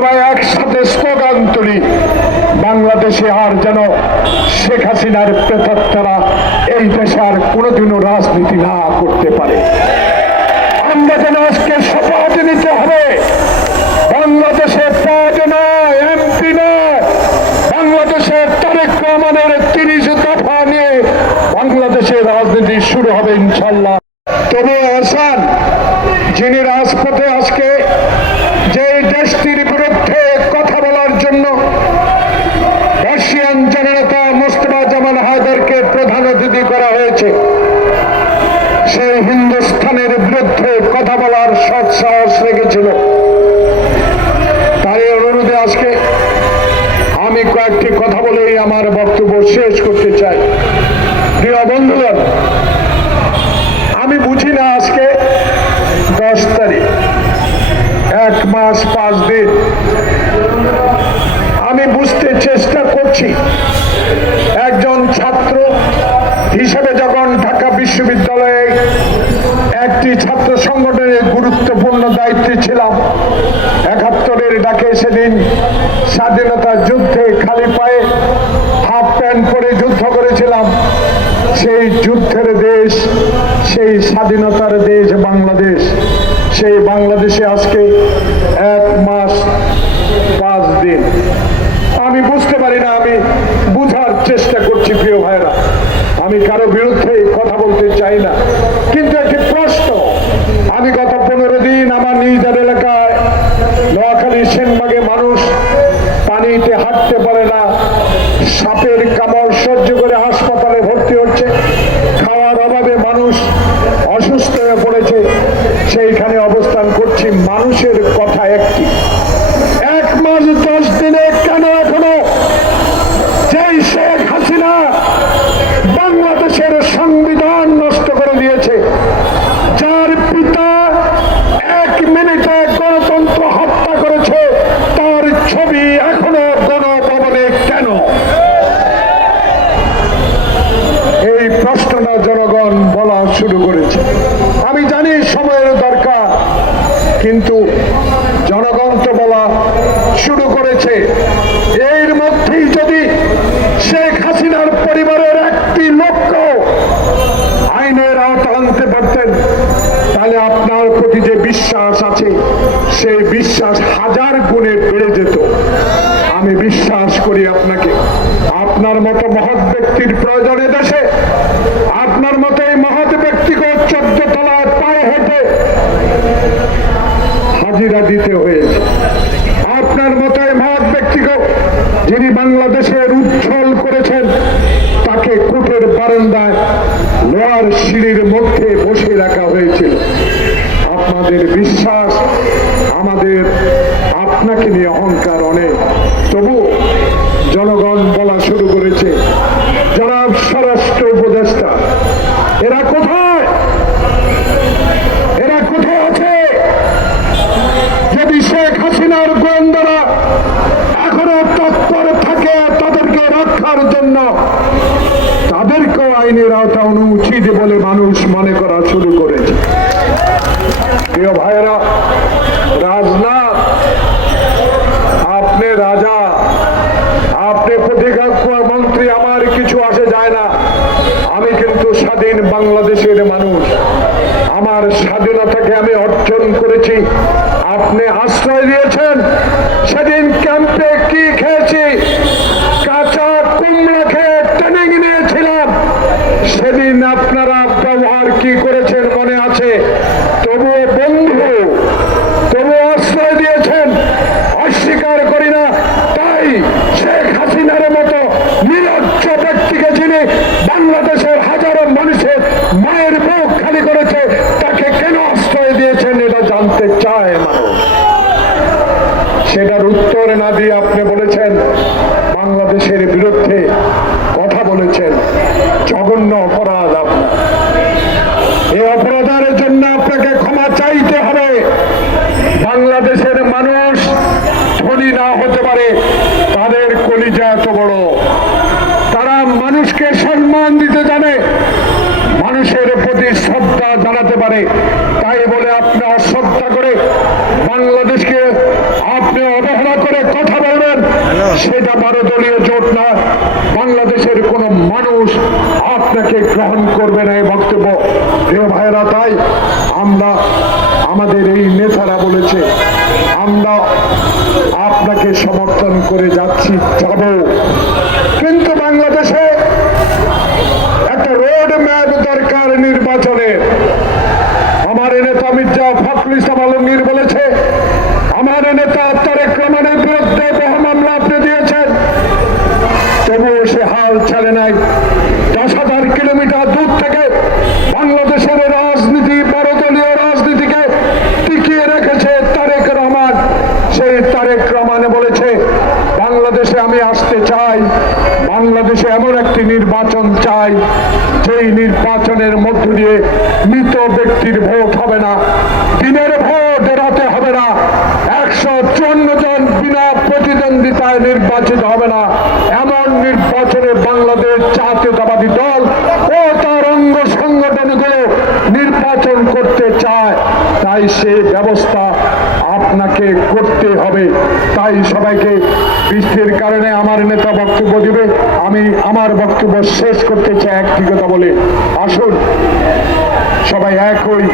সবাই একসাথে স্লোগান তুলি, বাংলাদেশে আর যেন শেখ হাসিনার প্রেতাত্মারা এই দেশে আর কোনোদিনও রাজনীতি না করতে পারে। আমরা যেন আজকে শপথ নিতে হবে, বাংলাদেশের পদ নয়, এমপি নয়, বাংলাদেশের তারেক রহমানের 30 দফা নিয়ে বাংলাদেশের রাজনীতি শুরু হবে ইনশাল্লাহ। তবু আহসান, যিনি রাজপথে আজকে যে দেশটির বিরুদ্ধে কথা বলার জন্য রাশিয়ান জননেতা মোস্তফা জামাল হায়দারকে প্রধান অতিথি করা হয়েছে, সেই হিন্দুস্তানের বিরুদ্ধে কথা বলার সৎ সাহস রেখেছিল। তাই অনুরোধে আজকে আমি কয়েকটি কথা বলেই আমার বক্তব্য শেষ করতে চাই। প্রিয় বন্ধুগণ, আমি বুঝি না আজকে 10 তারিখ, 1 মাস 5 দিন। আমি বুঝতে চেষ্টা করছি, একজন ছাত্র হিসেবে যখন ঢাকা বিশ্ববিদ্যালয়ে একটি ছাত্র সংগঠনের গুরুত্বপূর্ণ দায়িত্বে ছিলাম, 71-এর ডাকে সেদিন স্বাধীনতা যুদ্ধে খালি পায়ে হাফ প্যান্ট পরে যুদ্ধ করেছিলাম। সেই যুদ্ধের দেশ, সেই স্বাধীনতার দেশ বাংলাদেশ, সেই বাংলাদেশে আজকে 1 মাস 5 দিন। আমি বুঝতে পারি না, আমি বুঝার চেষ্টা করছি প্রিয় ভাইরা, আমি কারো বিরুদ্ধে কথা বলতে চাই না, কিন্তু একটি প্রশ্ন। আমি গত 15 দিন আমার নিজের এলাকায় নোয়াখালী সেনবাগে মানুষ পানিতে হাঁটতে পারে না, সাপের কামড় সহ্য করে হাসপাতালে ভর্তি হচ্ছে, খাওয়ার অভাবে মানুষ অসুস্থ হয়ে পড়েছে, সেইখানে অবস্থান করছি। মানুষের কথা একটি, 1 মাস 10 দিনে কেন এখনো যেই শেখ হাসিনা বাংলাদেশের সংবিধান নষ্ট করে দিয়েছে, যার পিতা 1 মিনিটে গণতন্ত্র হত্যা করেছে, তার ছবি এখনো গণভবনে কেন? এই প্রশ্নটা জনগণ বলা শুরু করেছে। আমি জানি সময়ের দরকার, কিন্তু জনগণ তো বলা শুরু করেছে। এর মধ্যেই যদি শেখ হাসিনার পরিবারের একটি লোককে আইনের আওতা আনতে পারতেন, তাহলে আপনার প্রতি যে বিশ্বাস আছে সেই বিশ্বাস 1000 গুণে বেড়ে যেত। আমি বিশ্বাস করি আপনাকে, আপনার মতো মহৎ ব্যক্তির প্রয়োজনে দেশে আপনার মতো এই মহৎ ব্যক্তিকে 14 তলায় পায়ে হেঁটে হাজিরা দিতে হয়েছে। আপনার মতো এই মহৎ ব্যক্তিকে, যিনি বাংলাদেশের উজ্জ্বল করেছেন, তাকে কোর্টের বারান্দায় লোহার সিঁড়ির মধ্যে বসে রাখা হয়েছিল। আপনাদের বিশ্বাস, আমাদের আপনাকে নিয়ে অহংকার অনেক, তবু জনগণ বলা শুরু করেছে, যারা স্বরাষ্ট্র উপদেষ্টা, এরা কোথায়? এরা কোথায় আছে? যদি শেখ হাসিনার গোয়েন্দারা এখনো তৎপর থাকে তাদেরকে রক্ষার জন্য, তাদেরকেও আইনের আওতা আনা উচিত বলে মানুষ মনে করা শুরু করেছে। প্রিয় ভাইয়েরা, রাজনাথ, আপনি রাজা, আপনি প্রতিরক্ষা মন্ত্রী, আমার কিছু আসে যায় না। আমি কিন্তু স্বাধীন বাংলাদেশের মানুষ, আমার স্বাধীনতাকে আমি অর্জন করেছি। আপনি আশ্রয় দিয়েছেন, সেদিন ক্যাম্পে কি খেয়েছি? কাঁচা কুমড়া খেয়ে ট্রেনিং নিয়েছিলাম। সেদিন আপনারা ব্যবহার কি করেছেন মনে আছে? তবুও বন্ধু, তবুও আশ্রয় দিয়েছেন, অস্বীকার করি না। তাই শেখ হাসিনার মতো নিরজ্জ ব্যক্তিকে, যিনি বাংলাদেশের হাজারো মানুষের মায়ের বুক খালি করেছে, তাকে কেন আশ্রয় দিয়েছেন এটা জানতে চায় মানুষ। সেটার উত্তর না দিয়ে আপনি বলেছেন বাংলাদেশের বিরুদ্ধে কথা বলেছেন। জঘন্য অপরাধ আপনার। এই অপরাধের জন্য আপনাকে ক্ষমা চাইতে হবে। বাংলাদেশের মানুষ ধনী না হতে পারে, তাদের কলিজা এত বড়, তারা মানুষকে সম্মান দিতে জানে, মানুষের প্রতি শ্রদ্ধা জানাতে পারে। তাই বলে আপনি অশ্রদ্ধা করে বাংলাদেশকে আপনি অবহেলা করে কথা বলবেন, সেটা 12 দলীয় জোট না। বাংলাদেশের কোন মানুষ আপনাকে গ্রহণ করবে না এই বক্তব্য। প্রিয় ভাইরা, তাই আমরা আমাদের এই নেতারা বলেছে আমরা আপনাকে সমর্থন করে যাচ্ছি, যাব, কিন্তু বাংলাদেশে একটা রোড ম্যাপ দরকার নির্বাচনে। আমার নেতা মির্জা ফখরুল ইসলাম আলমগীর বলেছে, আমার নেতা তারেক রহমানের বিরুদ্ধে বহু মামলা আপনি দিয়েছেন, তবুও সে হাল ছাড়ে নাই। 10,000 কিলোমিটার দূর থেকে বাংলাদেশের রাজনীতি, 12 দলীয় রাজনীতিকে টিকিয়ে রেখেছে তারেক রহমান। সেই তারেক রহমান বলেছে বাংলাদেশে আমি আসতে চাই, বাংলাদেশে এমন একটি নির্বাচন চাই যেই নির্বাচনের মধ্য দিয়ে মৃত ব্যক্তির ভোট হবে না, দিনের ভোট রাতে হবে না, 154 জন বিনা প্রতিদ্বন্দ্বিতায় নির্বাচিত হবে না, এমন নির্বাচনে বাংলাদেশ জাতীয়তাবাদী দল ও তার অঙ্গ সংগঠনগুলো নির্বাচন করতে চায়। তাই সে ব্যবস্থা আপনাকে করতে হবে। তাই সবাইকে, বৃষ্টির কারণে আমার নেতা বক্তব্য দিবে, আমি আমার বক্তব্য শেষ করতে চাই একটি কথা বলে, আসুন সবাই এক হই।